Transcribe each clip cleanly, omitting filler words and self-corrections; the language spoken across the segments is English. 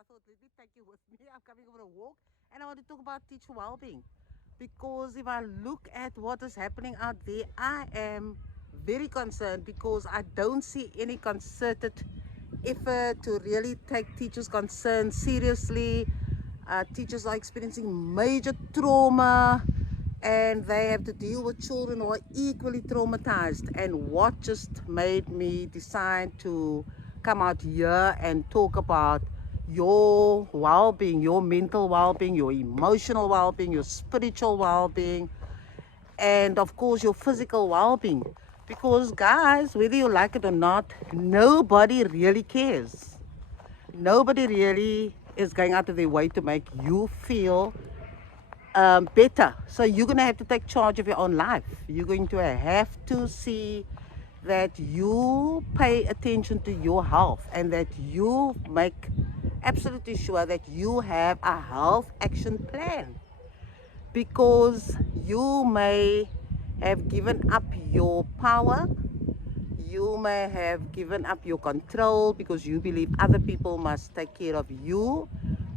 I thought, let me take you with me. I'm coming for a walk, and I want to talk about teacher well-being. Because if I look at what is happening out there, I am very concerned because I don't see any concerted effort to really take teachers' concerns seriously. Teachers are experiencing major trauma and they have to deal with children who are equally traumatized. And what just made me decide to come out here and talk about your well-being, your mental well-being, your emotional well-being, your spiritual well-being, and of course your physical well-being. Because guys, whether you like it or not, nobody really cares. Nobody really is going out of their way to make you feel better. So you're going to have to take charge of your own life. You're going to have to see that you pay attention to your health and that you make absolutely sure that you have a health action plan, because you may have given up your power, you may have given up your control because you believe other people must take care of you.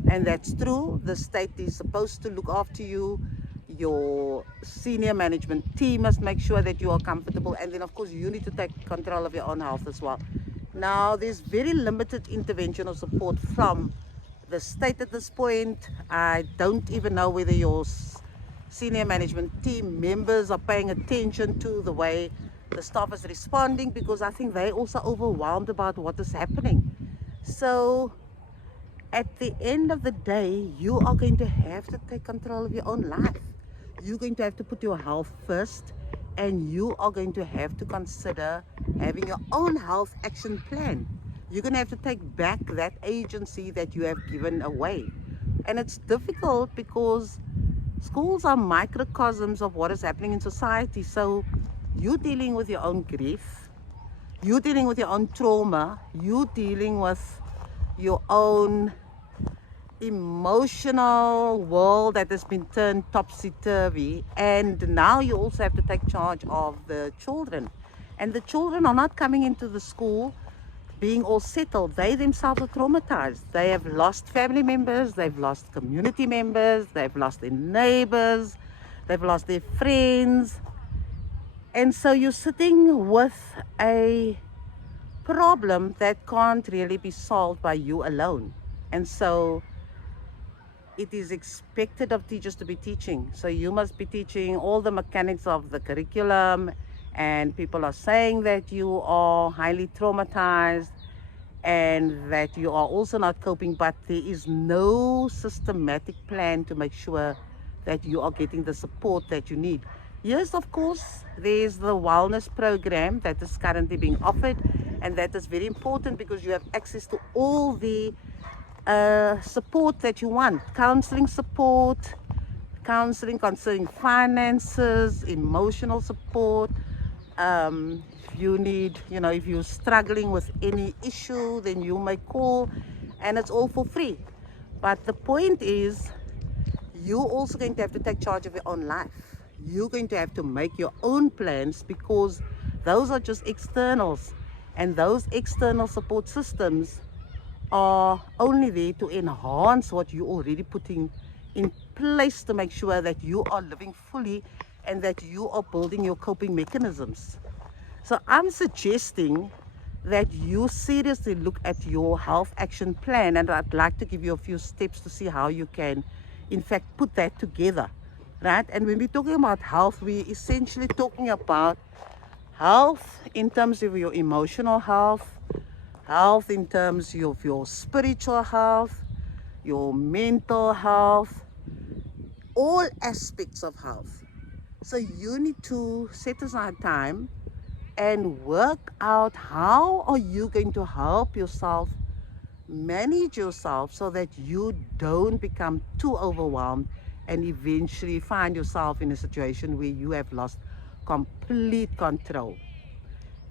And that's true. The state is supposed to look after you. Your senior management team must make sure that you are comfortable. And then, of course, you need to take control of your own health as well. Now, there's very limited intervention or support from the state at this point. I don't even know whether your senior management team members are paying attention to the way the staff is responding, because I think they're also overwhelmed about what is happening. So at the end of the day, you are going to have to take control of your own life. You're going to have to put your health first, and you are going to have to consider having your own health action plan. You're going to have to take back that agency that you have given away. And it's difficult because schools are microcosms of what is happening in society. So you're dealing with your own grief, you're dealing with your own trauma, you're dealing with your own emotional world that has been turned topsy-turvy, and now you also have to take charge of the children. And the children are not coming into the school being all settled. They themselves are traumatized. They have lost family members, they've lost community members, they've lost their neighbors, they've lost their friends. And so you're sitting with a problem that can't really be solved by you alone. And so it is expected of teachers to be teaching. So you must be teaching all the mechanics of the curriculum, and people are saying that you are highly traumatized and that you are also not coping, but there is no systematic plan to make sure that you are getting the support that you need. Yes, of course, there's the wellness program that is currently being offered, and that is very important because you have access to all the support that you want. Counseling support, counseling concerning finances, emotional support. If you need, if you're struggling with any issue, then you may call, and it's all for free. But the point is, you're also going to have to take charge of your own life. You're going to have to make your own plans, because those are just externals, and those external support systems are only there to enhance what you're already putting in place to make sure that you are living fully and that you are building your coping mechanisms. So I'm suggesting that you seriously look at your health action plan, and I'd like to give you a few steps to see how you can in fact put that together, right? And when we're talking about health, we're essentially talking about health in terms of your emotional health, health in terms of your spiritual health, your mental health, all aspects of health. So you need to set aside time and work out how are you going to help yourself manage yourself so that you don't become too overwhelmed and eventually find yourself in a situation where you have lost complete control.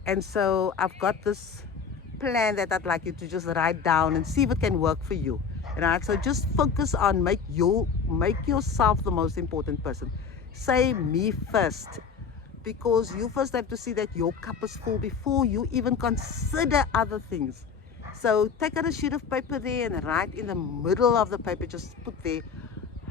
And so I've got this plan that I'd like you to just write down and see if it can work for you. Right? So just focus on make yourself the most important person. Say me first, because you first have to see that your cup is full before you even consider other things. So take out a sheet of paper there and write in the middle of the paper, just put there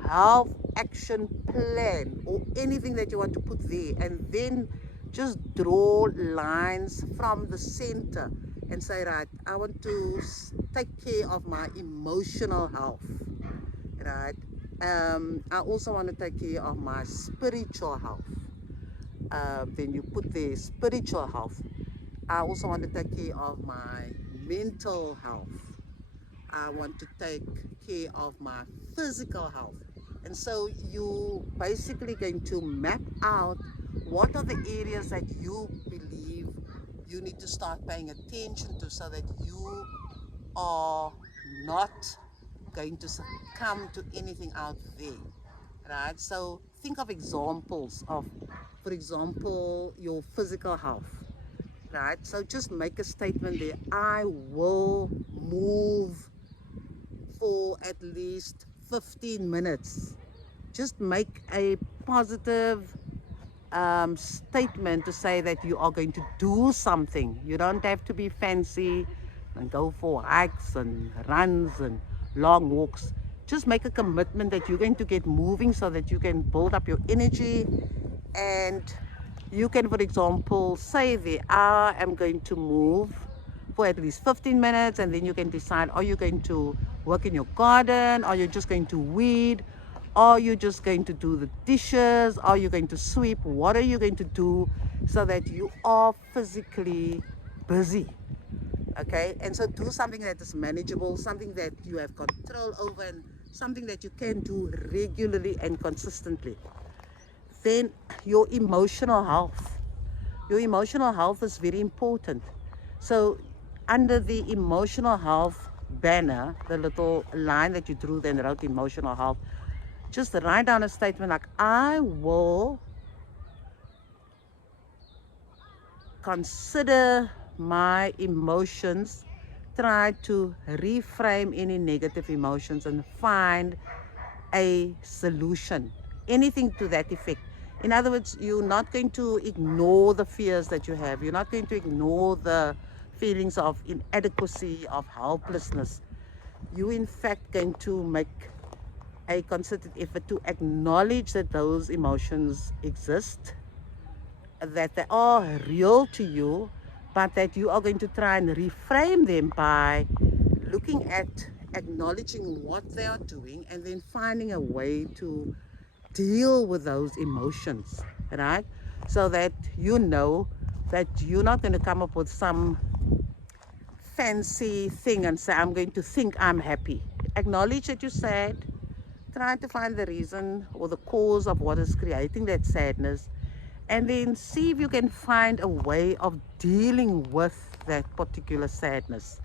health action plan or anything that you want to put there, and then just draw lines from the center and say, right, I want to take care of my emotional health, right? I also want to take care of my spiritual health. Then you put the spiritual health. I also want to take care of my mental health. I want to take care of my physical health. And so you basically going to map out what are the areas that you believe you need to start paying attention to, so that you are not going to succumb to anything out there, right? So think of examples of, for example, your physical health, right? So just make a statement there. I will move for at least 15 minutes. Just make a positive statement to say that you are going to do something. You don't have to be fancy and go for hikes and runs and long walks. Just make a commitment that you're going to get moving so that you can build up your energy, and you can, for example, say there, I am going to move for at least 15 minutes, and then you can decide, are you going to work in your garden? Are you just going to weed? Are you just going to do the dishes? Are you going to sweep? What are you going to do so that you are physically busy? Okay, and so do something that is manageable, something that you have control over, and something that you can do regularly and consistently. Then your emotional health. Your emotional health is very important. So under the emotional health banner, the little line that you drew then wrote emotional health, just write down a statement like, I will consider my emotions, try to reframe any negative emotions and find a solution, anything to that effect. In other words, you're not going to ignore the fears that you have. You're not going to ignore the feelings of inadequacy, of helplessness. You in fact going to make a concerted effort to acknowledge that those emotions exist, that they are real to you, but that you are going to try and reframe them by looking at acknowledging what they are doing and then finding a way to deal with those emotions, right? So that you know that you're not going to come up with some fancy thing and say, I'm going to think I'm happy. Acknowledge that you're sad, try to find the reason or the cause of what is creating that sadness, and then see if you can find a way of dealing with that particular sadness.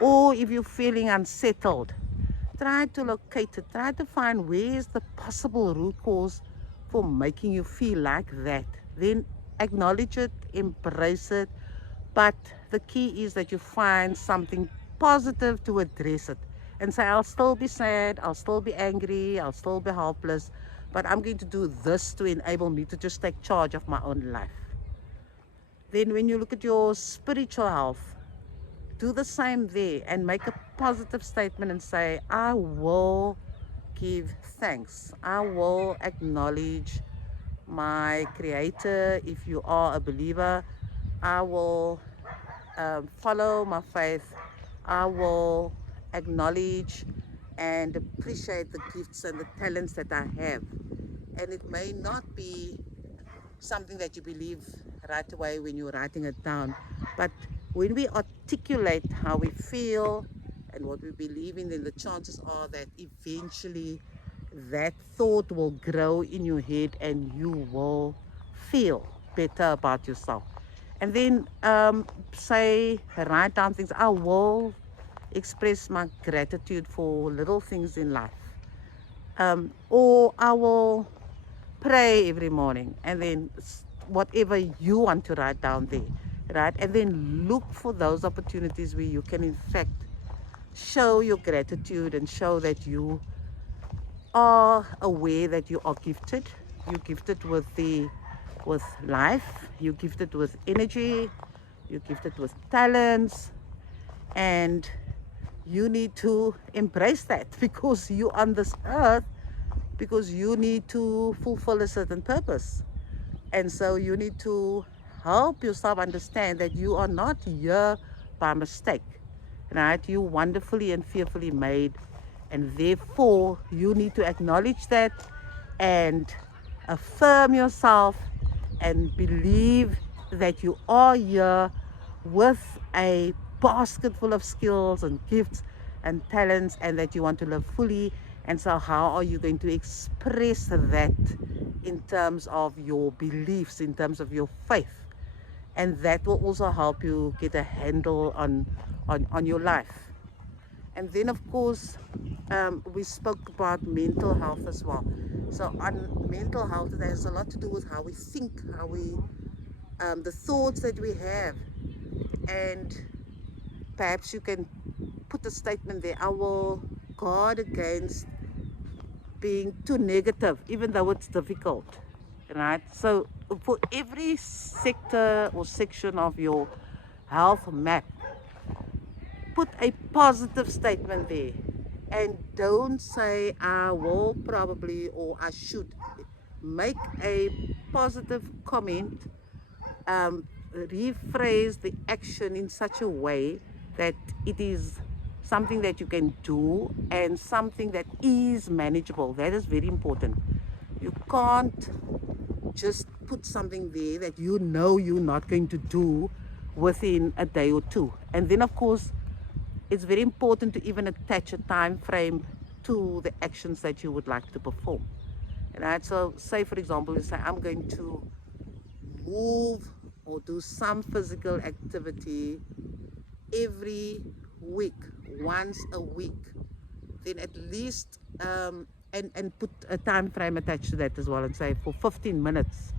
Or if you're feeling unsettled, try to locate it, try to find where is the possible root cause for making you feel like that. Then acknowledge it, embrace it, but the key is that you find something positive to address it and say, I'll still be sad, I'll still be angry, I'll still be helpless, but I'm going to do this to enable me to just take charge of my own life. Then when you look at your spiritual health, do the same there and make a positive statement and say, I will give thanks. I will acknowledge my creator. If you are a believer, I will follow my faith. I will acknowledge and appreciate the gifts and the talents that I have. And it may not be something that you believe right away when you're writing it down, but when we articulate how we feel and what we believe in, then the chances are that eventually that thought will grow in your head and you will feel better about yourself. And then say, write down things. I will express my gratitude for little things in life. Or I will pray every morning, and then whatever you want to write down there, right? And then look for those opportunities where you can in fact show your gratitude and show that you are aware that you are gifted. You're gifted with life, you're gifted with energy, you're gifted with talents, and you need to embrace that because you on this earth, because you need to fulfill a certain purpose. And so you need to help yourself understand that you are not here by mistake, right? You wonderfully and fearfully made, and therefore you need to acknowledge that and affirm yourself and believe that you are here with a basket full of skills and gifts and talents, and that you want to live fully. And so how are you going to express that in terms of your beliefs, in terms of your faith? And that will also help you get a handle on your life. And then, of course, we spoke about mental health as well. So on mental health, it has a lot to do with how we think, how we, the thoughts that we have. And perhaps you can put a statement there: I will guard against being too negative, even though it's difficult, right? So for every sector or section of your health map, put a positive statement there, and don't say I will probably or I should. Make a positive comment, rephrase the action in such a way that it is something that you can do and something that is manageable. That is very important. You can't just put something there that you know you're not going to do within a day or two. And then, of course, it's very important to even attach a time frame to the actions that you would like to perform. And so, say for example, you say, I'm going to move or do some physical activity every week, once a week. Then at least, and put a time frame attached to that as well, and say for 15 minutes.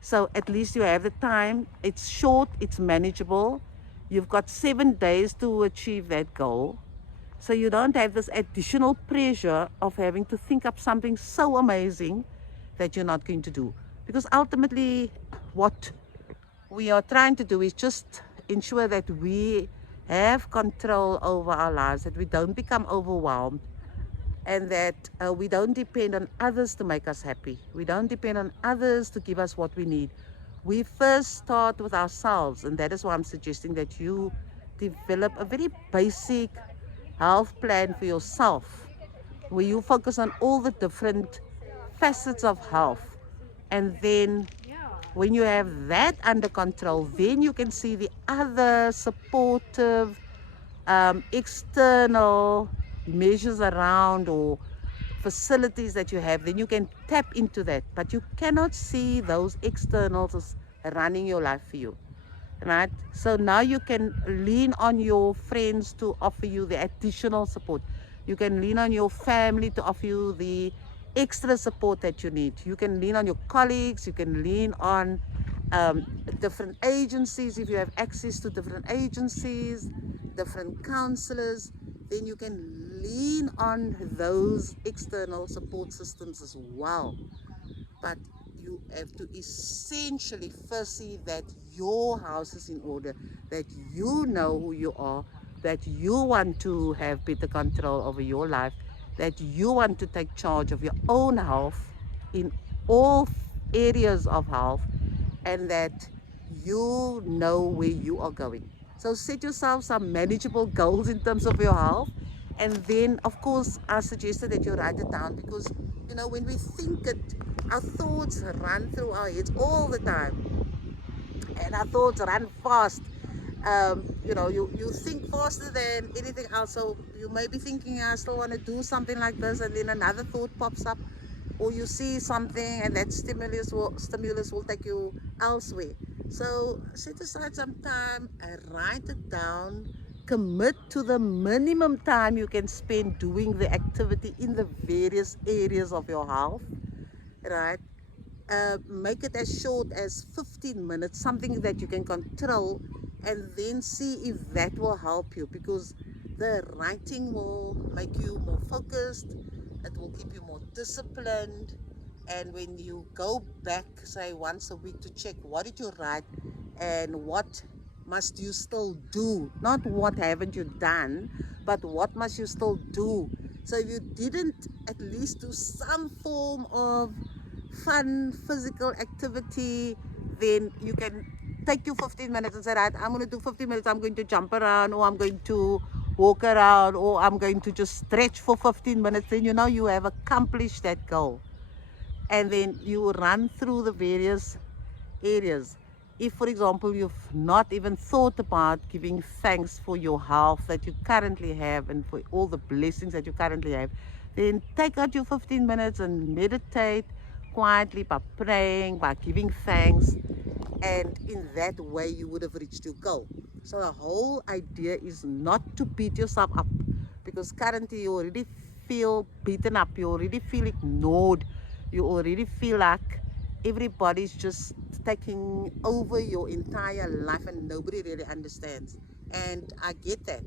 So at least you have the time. It's short, it's manageable. You've got 7 days to achieve that goal. So you don't have this additional pressure of having to think up something so amazing that you're not going to do. Because ultimately, what we are trying to do is just ensure that we have control over our lives, that we don't become overwhelmed, and that we don't depend on others to make us happy. We don't depend on others to give us what we need. We first start with ourselves, and that is why I'm suggesting that you develop a very basic health plan for yourself, where you focus on all the different facets of health. And then when you have that under control, then you can see the other supportive external measures around or facilities that you have. Then you can tap into that, but you cannot see those externals as running your life for you, right? So now you can lean on your friends to offer you the additional support. You can lean on your family to offer you the extra support that you need. You can lean on your colleagues. You can lean on different agencies. If you have access to different agencies, different counselors, then you can lean on those external support systems as well. But you have to essentially first see that your house is in order, that you know who you are, that you want to have better control over your life, that you want to take charge of your own health in all areas of health, and that you know where you are going. So set yourself some manageable goals in terms of your health. And then, of course, I suggested that you write it down, because, when we think it, our thoughts run through our heads all the time, and our thoughts run fast. You think faster than anything else. So you may be thinking, I still want to do something like this, and then another thought pops up, or you see something, and that stimulus will take you elsewhere. So set aside some time and write it down. Commit to the minimum time you can spend doing the activity in the various areas of your health, right? Make it as short as 15 minutes, something that you can control, and then see if that will help you, because the writing will make you more focused, it will keep you more disciplined. And when you go back, say once a week, to check what did you write and what must you still do? Not what haven't you done, but what must you still do? So if you didn't at least do some form of fun physical activity, then you can take your 15 minutes and say, right, I'm going to do 15 minutes, I'm going to jump around, or I'm going to walk around, or I'm going to just stretch for 15 minutes. Then you know you have accomplished that goal. And then you run through the various areas. If, for example, you've not even thought about giving thanks for your health that you currently have and for all the blessings that you currently have, then take out your 15 minutes and meditate quietly by praying, by giving thanks, and in that way you would have reached your goal. So the whole idea is not to beat yourself up, because currently you already feel beaten up, you already feel ignored, you already feel like everybody's just taking over your entire life and nobody really understands. And I get that,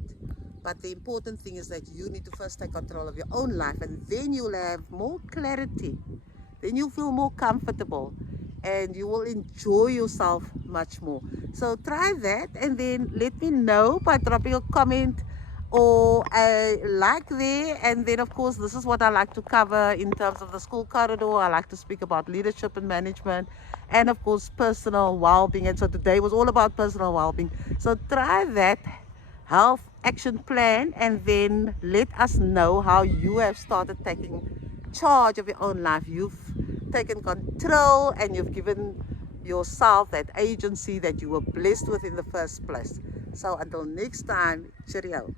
but the important thing is that you need to first take control of your own life, and then you'll have more clarity, then you feel more comfortable, and you will enjoy yourself much more. So try that, and then let me know by dropping a comment or a like there. And then of course, this is what I like to cover in terms of the school corridor. I like to speak about leadership and management, and of course personal well-being. And so today was all about personal well-being. So try that health action plan, and then let us know how you have started taking charge of your own life. You've taken control, and you've given yourself that agency that you were blessed with in the first place. So until next time, cheerio.